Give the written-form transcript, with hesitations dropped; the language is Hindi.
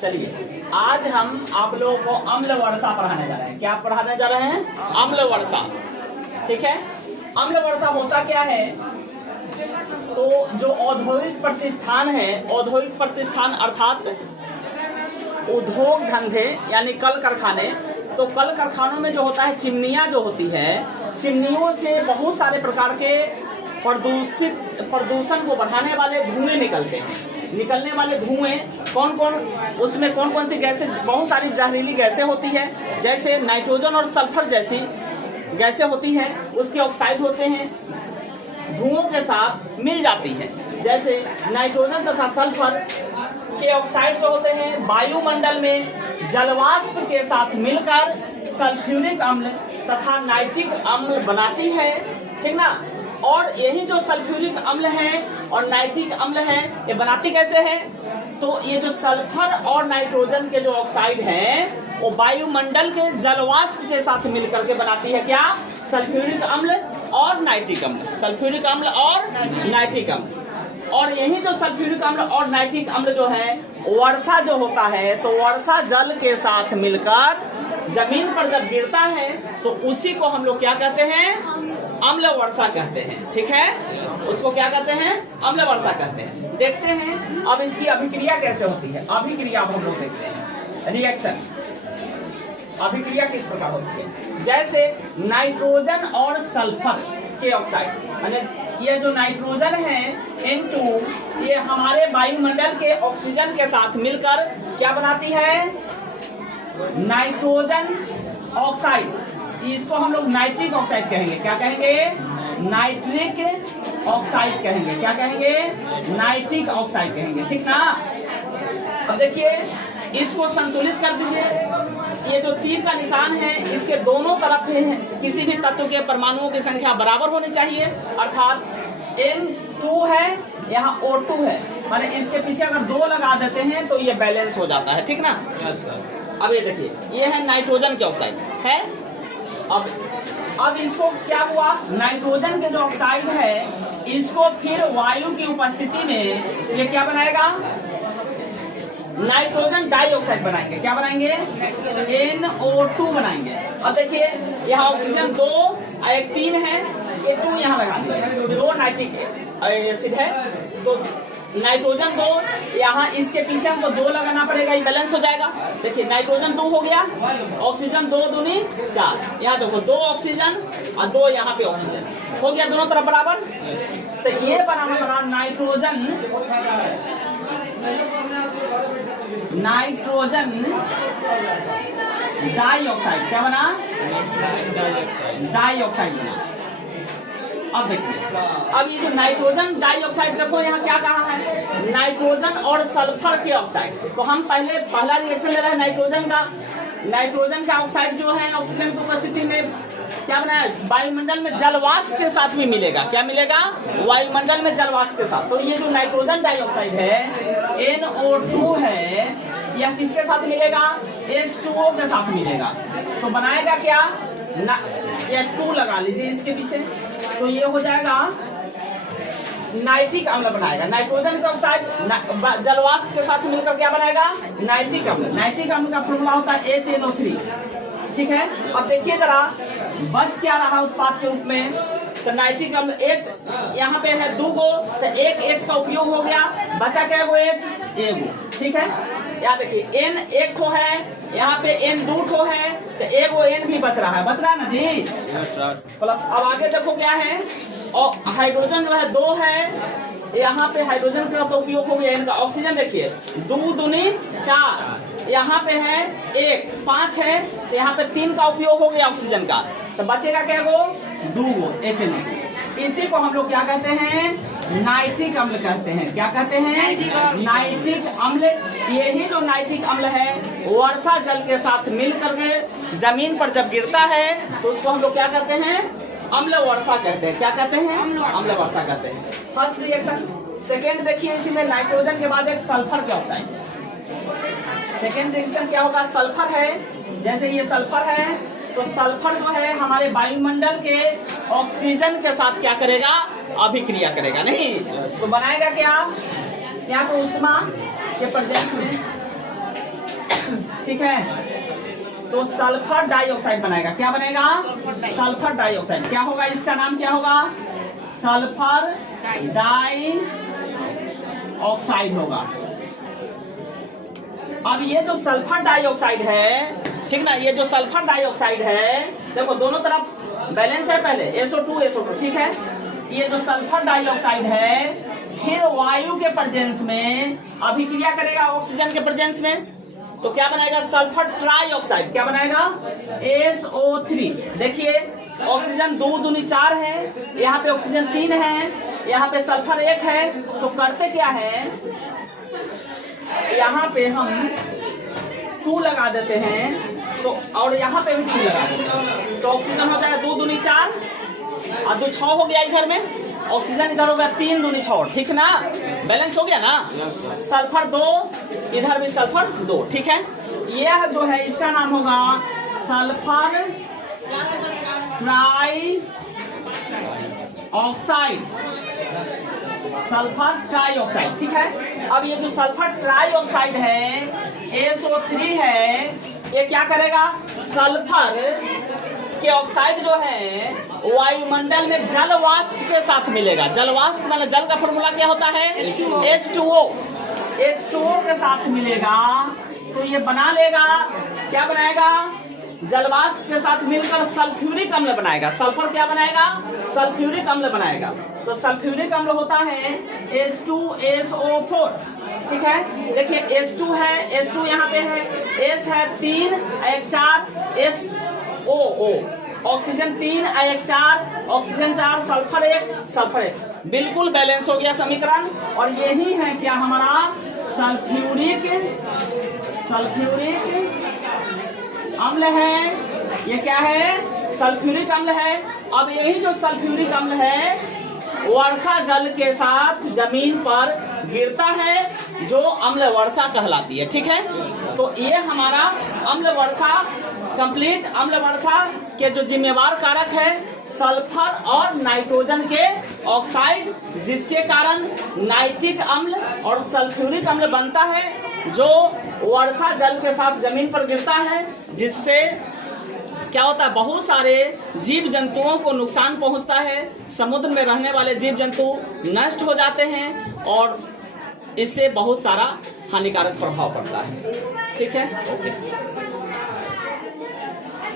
चलिए आज हम आप लोगों को अम्ल वर्षा पढ़ाने जा रहे हैं। क्या पढ़ाने जा रहे हैं? अम्ल वर्षा। ठीक है, अम्ल वर्षा होता क्या है? तो जो औद्योगिक प्रतिष्ठान है, औद्योगिक प्रतिष्ठान अर्थात उद्योग धंधे यानी कल कारखाने, तो कल कारखानों में जो होता है चिमनियाँ जो होती है, चिमनियों से बहुत सारे प्रकार के प्रदूषण को बढ़ाने वाले धुएं निकलते हैं। निकलने वाले धुएं कौन कौन, उसमें कौन कौन सी गैसें, बहुत सारी जहरीली गैसें होती है, जैसे नाइट्रोजन और सल्फर जैसी गैसें होती हैं, उसके ऑक्साइड होते हैं, धुओं के साथ मिल जाती है। जैसे नाइट्रोजन तथा सल्फर के ऑक्साइड जो होते हैं वायुमंडल में जलवाष्प के साथ मिलकर सल्फ्यूरिक अम्ल तथा नाइट्रिक अम्ल बनाती है। ठीक ना? और यही जो सल्फ्यूरिक अम्ल है और नाइट्रिक अम्ल है, ये बनाती कैसे है? तो ये जो सल्फर और नाइट्रोजन के जो ऑक्साइड हैं वो वायुमंडल के जलवाष्प के साथ मिलकर के बनाती है क्या? सल्फ्यूरिक अम्ल और नाइट्रिक अम्ल। सल्फ्यूरिक अम्ल और नाइट्रिक अम्ल। और यही जो सल्फ्यूरिक अम्ल और नाइट्रिक अम्ल जो है वर्षा जो होता है, तो वर्षा जल के साथ मिलकर जमीन पर जब गिरता है तो उसी को हम लोग क्या कहते हैं? अम्ल वर्षा कहते हैं। ठीक है, उसको क्या कहते हैं? अम्ल वर्षा कहते हैं। देखते हैं अब इसकी अभिक्रिया कैसे होती है। अभिक्रिया अब हम लोग देखते हैं, रिएक्शन। अभिक्रिया किस प्रकार होती है? जैसे नाइट्रोजन और सल्फर के ऑक्साइड, माने ये जो नाइट्रोजन है N2, ये हमारे वायुमंडल के ऑक्सीजन के साथ मिलकर क्या बनाती है? Nitrogen oxide. इसको हम लोग नाइट्रिक ऑक्साइड कहेंगे। क्या कहेंगे? नाइट्रिक ऑक्साइड कहेंगे। क्या कहेंगे? नाइट्रिक ऑक्साइड कहेंगे। ठीक ना? अब देखिए इसको संतुलित कर दीजिए। ये जो तीर का निशान है इसके दोनों तरफ है, किसी भी तत्व के परमाणुओं की संख्या बराबर होनी चाहिए, अर्थात N2 है, यहाँ O2 है, माने इसके पीछे अगर 2 लगा देते हैं तो ये बैलेंस हो जाता है। ठीक ना? अब ये देखिए, ये है नाइट्रोजन के ऑक्साइड है। अब इसको क्या हुआ? नाइट्रोजन के जो ऑक्साइड है इसको फिर वायु की उपस्थिति में ये क्या बनाएगा? नाइट्रोजन डाइऑक्साइड बनाएंगे। क्या बनाएंगे? NO2 बनाएंगे। अब देखिए यहाँ ऑक्सीजन 2 और एक 3 है, ये 2 यहाँ लगा दीजिए, 2 नाइट्रिक एसिड है, तो नाइट्रोजन 2, यहाँ इसके पीछे हमको 2 लगाना पड़ेगा, ये बैलेंस हो जाएगा। देखिए नाइट्रोजन 2 हो गया, ऑक्सीजन 2 दूनी 4, यहाँ देखो 2 ऑक्सीजन और 2 यहाँ पे ऑक्सीजन हो गया, दोनों तरफ बराबर। तो ये बना हमारा नाइट्रोजन डाइऑक्साइड। क्या बना? डाइऑक्साइड बना। अब देखिए, अब ये जो नाइट्रोजन डाइऑक्साइड, देखो यहाँ क्या कहा है? नाइट्रोजन और सल्फर के ऑक्साइड। तो हम पहला रिएक्शन ले रहे हैं नाइट्रोजन का। नाइट्रोजन का ऑक्साइड जो है ऑक्सीजन की उपस्थिति में क्या बनाया? वायुमंडल में जलवाष्प के साथ भी मिलेगा। क्या मिलेगा? वायुमंडल में जलवाष्प के साथ। तो ये जो नाइट्रोजन डाइऑक्साइड है NO2 है, यह किसके साथ मिलेगा? H2O के साथ मिलेगा। तो बनाएगा क्या? H2 लगा लीजिए इसके पीछे, तो ये हो जाएगा नाइट्रिक अम्ल बनाएगा। नाइट्रोजन का ऑक्साइड जलवाष्प के साथ मिलकर क्या बनाएगा? नाइट्रिक अम्ल। नाइट्रिक अम्ल का फॉर्मूला होता है HNO3। ठीक है, अब देखिए जरा बच क्या रहा उत्पाद के रूप में? तो नाइट्रिक अम्ल H यहाँ पे है 2 गो, तो एक H का उपयोग हो गया, बचा क्या गो? H 1 गो। ठीक है, यहाँ देखिए N 1 ठो है, यहाँ पे N 2 ठो है, तो 1 गो N भी बच रहा है ना जी? प्लस अब आगे देखो क्या है, और हाइड्रोजन जो है 2 है, यहाँ पे हाइड्रोजन का तो उपयोग हो गया इनका। ऑक्सीजन देखिए 2 दूनी 4, यहाँ पे है 1, 5 है, तो यहाँ पे 3 का उपयोग हो गया ऑक्सीजन का, तो बचेगा क्या गो? 2 गो HNO। इसी को हम लोग क्या कहते हैं? नाइट्रिक अम्ल कहते हैं। क्या कहते हैं? नाइट्रिक अम्ल। यही जो नाइट्रिक अम्ल है वर्षा जल के साथ मिल करके जमीन पर जब गिरता है तो उसको हम लोग क्या कहते हैं? अम्ल वर्षा कहते हैं। क्या कहते हैं? अम्ल वर्षा कहते हैं। First reaction. सेकेंड देखिए, इसी में नाइट्रोजन के बाद एक सल्फर के ऑक्साइड। सेकेंड रिएक्शन क्या होगा? सल्फर है, जैसे ये सल्फर है, तो सल्फर जो है हमारे वायुमंडल के ऑक्सीजन के साथ क्या करेगा? अभिक्रिया करेगा। नहीं तो बनाएगा क्या? यहाँ पे उष्मा के प्रेजेंस में ठीक है, तो सल्फर डाइऑक्साइड बनेगा। क्या बनेगा? Sulphur dioxide. क्या होगा इसका नाम? क्या होगा? सल्फर डाइऑक्साइड होगा। अब ये जो सल्फर डाइऑक्साइड है, ठीक ना, ये जो सल्फर डाइऑक्साइड है, देखो दोनों तरफ बैलेंस है, पहले SO2 SO2, ठीक है। ये जो सल्फर डाइऑक्साइड है फिर वायु के प्रेजेंस में अभिक्रिया करेगा ऑक्सीजन के प्रेजेंस में, तो क्या बनाएगा? Sulphur trioxide. क्या बनाएगा? SO3। देखिए ऑक्सीजन 2 दूनी 4 है, यहाँ पे ऑक्सीजन 3 है, यहाँ पे सल्फर 1 है, तो करते क्या है, यहाँ पे हम 2 लगा देते हैं, तो और यहाँ पे भी 2 लगा देते हैं, तो ऑक्सीजन हो जाएगा 2 दूनी 4 और 2 6 हो गया इधर में, ऑक्सीजन इधर हो गया 3 दूनी 6, ठीक ना, बैलेंस हो गया ना। सल्फर 2, इधर भी सल्फर 2, ठीक है। यह जो है इसका नाम होगा सल्फर ट्राइऑक्साइड, सल्फर ट्राइऑक्साइड, ठीक है। अब ये जो सल्फर ट्राइऑक्साइड है SO3 है, ये क्या करेगा? सल्फर के ऑक्साइड जो है वायुमंडल में जल वाष्प के साथ मिलेगा। जल वाष्प मतलब जल का फॉर्मूला क्या होता है? H2O के साथ मिलेगा, तो ये बना लेगा, क्या बनाएगा? जलवाष्प के साथ मिलकर सल्फ्यूरिक अम्ल बनाएगा। सल्फर क्या बनाएगा? सल्फ्यूरिक अम्ल बनाएगा। तो सल्फ्यूरिक अम्ल होता है H2SO4, ठीक है। देखिए H2 है, H2 यहाँ पे है, S है 3 1 4 SO, oxygen 3 1 4, oxygen 4, sulphur 1 sulphur 1, बिल्कुल बैलेंस हो गया समीकरण। और यही है क्या हमारा सल्फ्यूरिक अम्ल है। ये क्या है? सल्फ्यूरिक अम्ल है। अब यही जो सल्फ्यूरिक अम्ल है वर्षा जल के साथ जमीन पर गिरता है, जो अम्ल वर्षा कहलाती है, ठीक है। तो ये हमारा अम्ल वर्षा, कंप्लीट अम्ल वर्षा के जो जिम्मेवार कारक है सल्फर और नाइट्रोजन के ऑक्साइड, जिसके कारण नाइट्रिक अम्ल और सल्फ्यूरिक अम्ल बनता है, जो वर्षा जल के साथ जमीन पर गिरता है, जिससे क्या होता है? बहुत सारे जीव जंतुओं को नुकसान पहुंचता है, समुद्र में रहने वाले जीव जंतु नष्ट हो जाते हैं और इससे बहुत सारा हानिकारक प्रभाव पड़ता है, ठीक है। ओके।